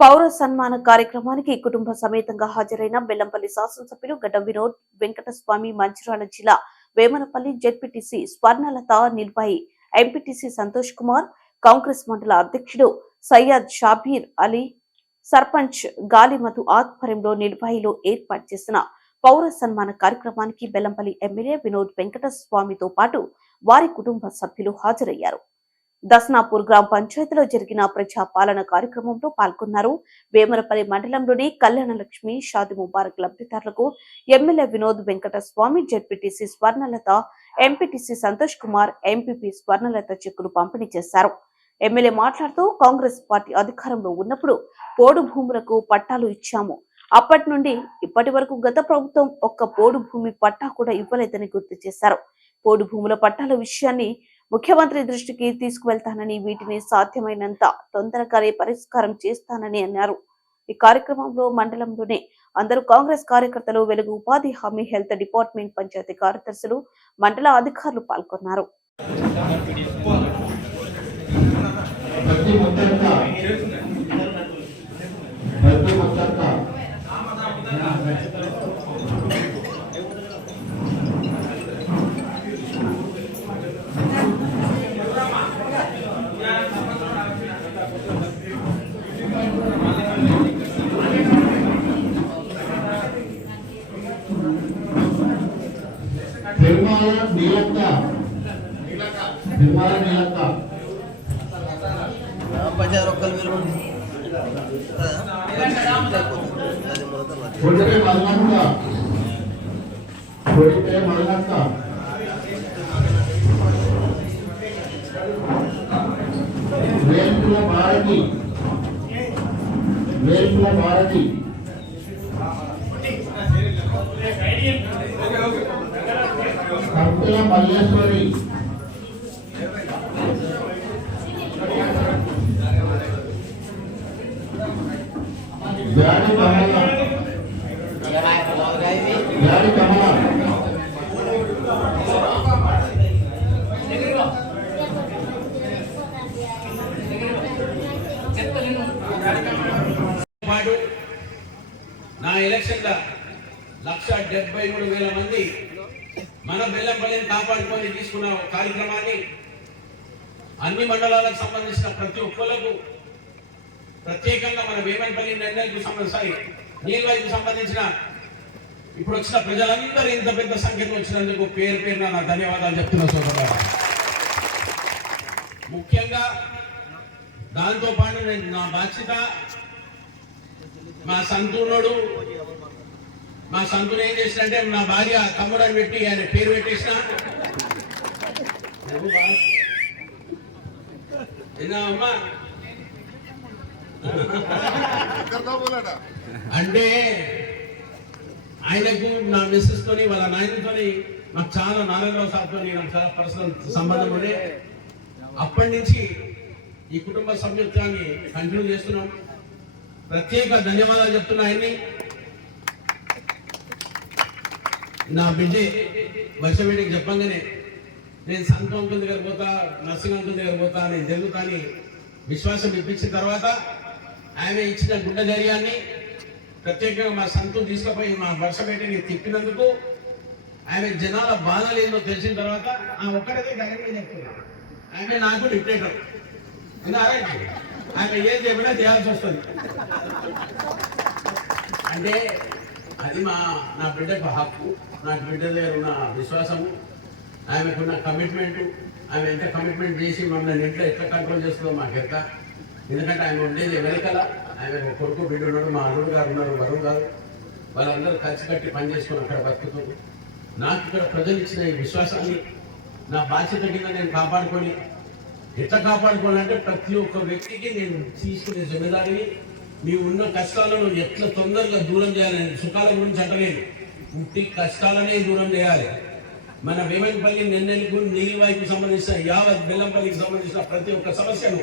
పౌర సన్మాన కార్యక్రమానికి కుటుంబ సమేతంగా హాజరైన బెల్లంపల్లి శాసనసభ్యులు గడ్డ వినోద్ వెంకటస్వామి, మంచిర్యాల జిల్లా వేమనపల్లి జెడ్పీటీసీ స్వర్ణలత నిర్భయి, ఎంపీటీసీ సంతోష్ కుమార్, కాంగ్రెస్ మండల అధ్యక్షుడు సయ్యద్ షాబీర్ అలీ, సర్పంచ్ గాలిమధు ఆధ్వర్యంలో నిర్భయిలో ఏర్పాటు చేసిన పౌర సన్మాన కార్యక్రమానికి బెల్లంపల్లి ఎమ్మెల్యే వినోద్ వెంకటస్వామితో పాటు వారి కుటుంబ సభ్యులు హాజరయ్యారు. దస్నాపూర్ గ్రామ పంచాయతీలో జరిగిన ప్రజా పాలన కార్యక్రమంలో పాల్గొన్నారు. వేమరపల్లి మండలంలోని కళ్యాణలక్ష్మి, షాది ముబారక్ లబ్ధిదారులకు MLA Vinod Venkataswamy, ZPTC Swarnalatha, MPTC Santosh Kumar, MPP Swarnalatha చెక్కులు పంపిణీ చేశారు. ఎమ్మెల్యే మాట్లాడుతూ కాంగ్రెస్ పార్టీ అధికారంలో ఉన్నప్పుడు పోడు భూములకు పట్టాలు ఇచ్చాము. అప్పటి నుండి ఇప్పటి వరకు గత ప్రభుత్వం ఒక్క పోడు భూమి పట్టా కూడా ఇవ్వలేదని గుర్తు చేశారు. పోడు భూముల పట్టాల విషయాన్ని ముఖ్యమంత్రి దృష్టికి తీసుకువెళ్తానని, వీటిని సాధ్యమైనంత తొందరగానే పరిష్కారం చేస్తానని అన్నారు. ఈ కార్యక్రమంలో మండలంలోనే అందరూ కాంగ్రెస్ కార్యకర్తలు, వెలుగు ఉపాధి హామీ, హెల్త్ డిపార్ట్మెంట్, పంచాయతీ కార్యదర్శులు, మండల అధికారులు పాల్గొన్నారు. భారతి కర్తల మల్లేశ్వరి, వ్యాడి కమల, నా ఎలక్షన్ల 1,73,000 మంది మన బెల్లంపల్లిని కాపాడుకొని తీసుకున్న కార్యక్రమాన్ని అన్ని మండలాలకు సంబంధించిన ప్రతి ఒక్కరికి, ప్రత్యేకంగా మన వేమనపల్లి నిర్ణయకు నీళ్ళకు సంబంధించిన ఇప్పుడు వచ్చిన ప్రజలందరూ ఇంత పెద్ద సంఖ్యలో వచ్చినందుకు పేరు పేరున నా ధన్యవాదాలు చెప్తున్నా సోదరులారా. ముఖ్యంగా దాంతో పాటు నా బాధ్యత మా సంతూనుడు, మా సంతూరు ఏం చేసినంటే నా భార్య తమ్ముడు అని పెట్టి ఆయన పేరు పెట్టేసిన అమ్మా అంటే ఆయనకు నా మిస్సెస్ తోని వాళ్ళ నాయనతోని నాకు చాలా నారాయణరావు సార్తో నాకు చాలా పర్సనల్ సంబంధం ఉండే. అప్పటి నుంచి ఈ కుటుంబ సభ్యత్వాన్ని కంటిన్యూ చేస్తున్నాం. ప్రత్యేక ధన్యవాదాలు చెప్తున్నా. ఆయన్ని నా బిడ్డే వర్షవేడికి చెప్పంగానే నేను సంత అంకుల్ దగ్గర పోతా, నర్సింగ్ అంకుల్ దగ్గర పోతా, నేను జరుగుతాని విశ్వాసం ఇప్పించిన తర్వాత ఆమె ఇచ్చిన గుండె ధైర్యాన్ని ప్రత్యేకంగా మా సంతు తీసుకుపోయి మా వర్షవేడిని తిప్పినందుకు ఆమె జనాల బాధలు ఏందో తెలిసిన తర్వాత ఆ ఒక్కడే ధైర్యంగా చెప్తున్నా. ఆమె నాకు డిక్టేటర్, ఆమె ఏం చెప్పినా చేయాల్సి వస్తుంది. అంటే అది నా బిడ్డకు హక్కు, నా బిడ్డ దగ్గర ఉన్న విశ్వాసము, ఆమెకున్న కమిట్మెంటు. ఆమె ఎంత కమిట్మెంట్ చేసి మమ్మల్ని ఇంట్లో ఎట్లా కంట్రోల్ చేస్తుందో మాకెక్క. ఎందుకంటే ఆమె ఉండేది వెనకల, ఆమె కొడుకు బిడ్డ ఉన్నాడు, మా అల్లుడు గారు ఉన్నారు, వరుణ్ గారు, వాళ్ళందరూ కలిసి కట్టి పనిచేసుకుని అక్కడ బతుకుతుంది. నాకు ఇక్కడ ప్రజలు ఇచ్చిన ఈ విశ్వాసాన్ని నా బాధ్యత కింద నేను కాపాడుకొని, ఎట్లా కాపాడుకోవాలంటే ప్రతి ఒక్క వ్యక్తికి నేను తీసుకునే జిమ్మేదారిని, నీవు ఉన్న కష్టాలను ఎట్లా తొందరగా దూరం చేయాలని, సుఖాల గురించి అంటలేదు, పుట్టి కష్టాలనే దూరం చేయాలి. మన వేమనపల్లి నెన్నెలకు నీలివాయికి సంబంధించిన యావత్ బెల్లంపల్లికి సంబంధించిన ప్రతి ఒక్క సమస్యను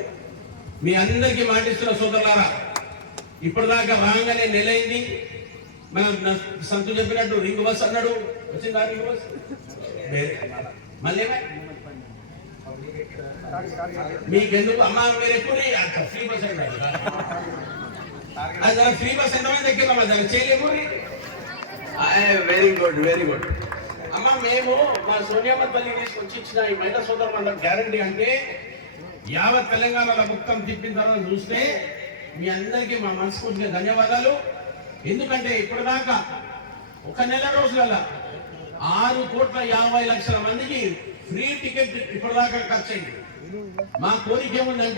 మీ అందరికీ మాటిస్తున్న సోదరులారా. ఇప్పటిదాకా రాగానే నెలైంది. మన సంతు చెప్పినట్టు రింగ్ బస్ అన్నాడు, వచ్చిందా రింగ్ బస్? మళ్ళీ మీకెందుకు అమ్మా, మీరు ఎప్పుడు ఫ్రీ బస్ అన్నారు. అది జర ఫ్రీ బస్ ఎంతమంది ఎక్కినామా జర చేయలేము. Very good very good. అమ్మ మేము మా సోనియామ్మ తల్లి తీసుకొచ్చి ఇచ్చిన ఈ మహిళా సోదరులందరూ గ్యారంటీ అంటే యావత్ తెలంగాణలో మొత్తం తిప్పిన తర్వాత చూస్తే మీ అందరికీ మా మనస్ఫూర్తిగా ధన్యవాదాలు. ఎందుకంటే ఇప్పటిదాకా ఒక నెల రోజులలో 6,50,00,000 మందికి ఫ్రీ టికెట్ ఇప్పటిదాకా ఖర్చు అయింది. మా కోరిక ఏముందంటే